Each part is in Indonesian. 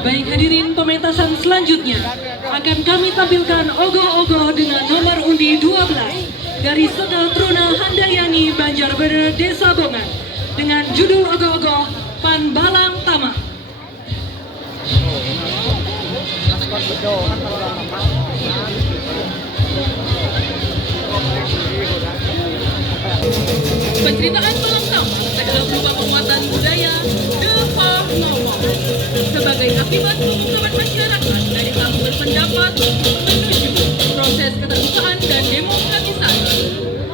Baik hadirin, pementasan selanjutnya akan kami tampilkan ogoh-ogoh dengan nomor undi 12 dari Sedal Truna Handayani Banjarbaru Desa Bongan dengan judul ogoh-ogoh Pan Balang Tama. Penceritaan Balang Tama adalah berupa penguatan budaya Depa Ngomong sebagai akibat pemungkaman masyarakat dari hak berpendapat menuju proses keterbukaan dan demokratisasi,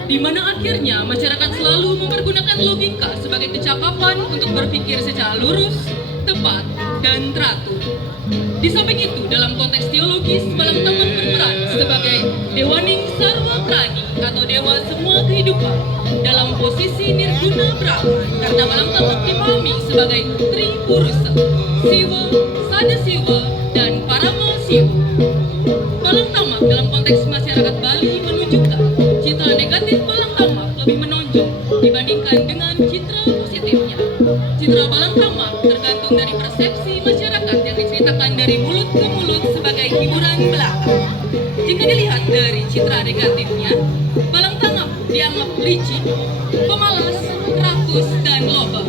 di mana akhirnya masyarakat selalu mempergunakan logika sebagai kecakapan untuk berpikir secara lurus, tepat, dan teratur. Di samping itu, dalam konteks teologis, Balang Tama berperan sebagai Dewaning Sarwa Prani atau Dewa Semua Kehidupan dalam posisi Nirguna Brahma, karena Balang Tama dipahami sebagai Tripurusa, Siwa, Sadasiwa, dan Parama Siwa. Balang Tama dalam konteks masyarakat Bali menunjukkan citra negatif Balang Tama lebih menonjol dibandingkan dengan citra positifnya. Citra Balang Tama tergantung dari persepsi masyarakat yang diceritakan dari mulut ke mulut sebagai hiburan belaka. Jika dilihat dari citra negatifnya, Balang Tama dianggap licik, pemalas, rakus, dan loba.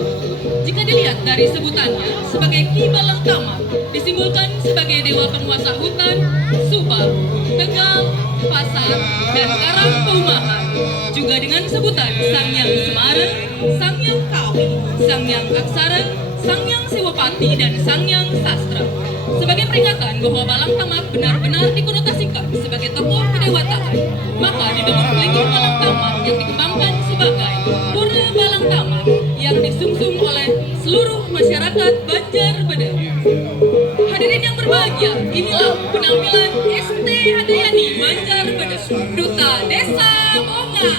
Jika dilihat dari sebutannya sebagai Ki Balang Tama, disimbolkan sebagai dewa penguasa hutan, subak, tegal, pasar, dan karang perumahan. Juga dengan sebutan Sangyang Semara, Sangyang Kawi, Sangyang Aksara, Sangyang Siwapati, dan Sangyang Sastra. Sebagai peringatan bahwa Balang Tama benar-benar dikonotasikan sebagai tokoh kedewataan, maka dibangun Lingkar Balang Tama yang dikembangkan sebagai Pura Balang Tama yang disungsung oleh seluruh masyarakat Banjarbaru. Hadirin yang berbahagia, inilah penampilan ST Handayani Banjarbaru, Duta Desa Bongan.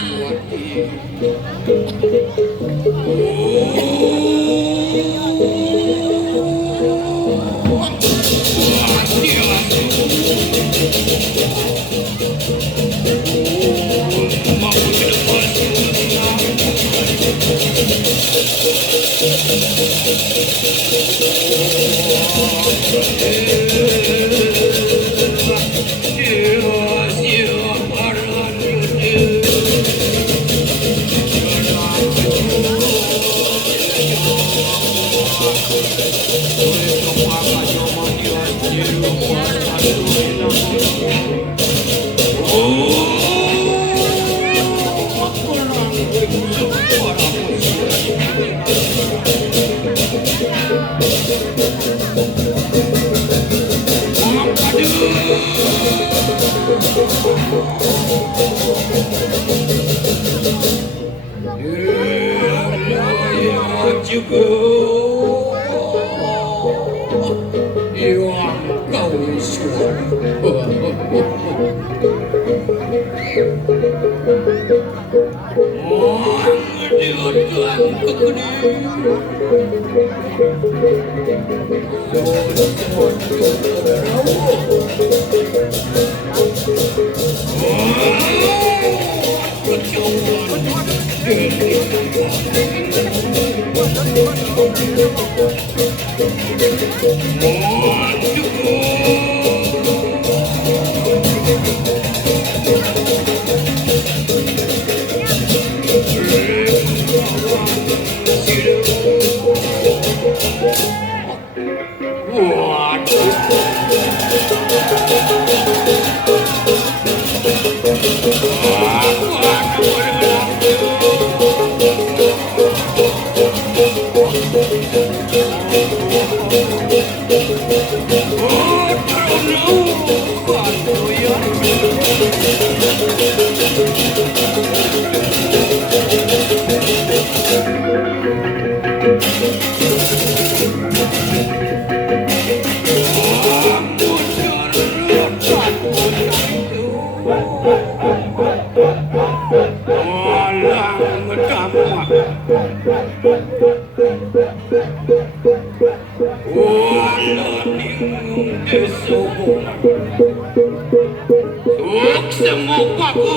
Semukaku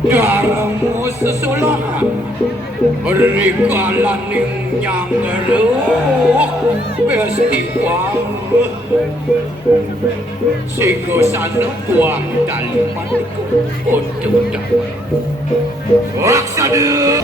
darahmu sesulah rikalaning nyanggeruk festival sigo sana buang dalipatiku untuk dapat aksana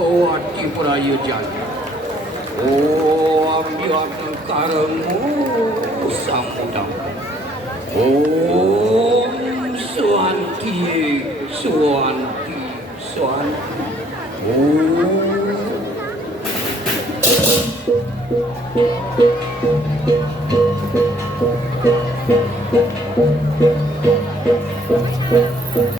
buat Prayojan. Oh, ambilan karemu samudang. Om Swanti, Swanti, Swanti. Oh.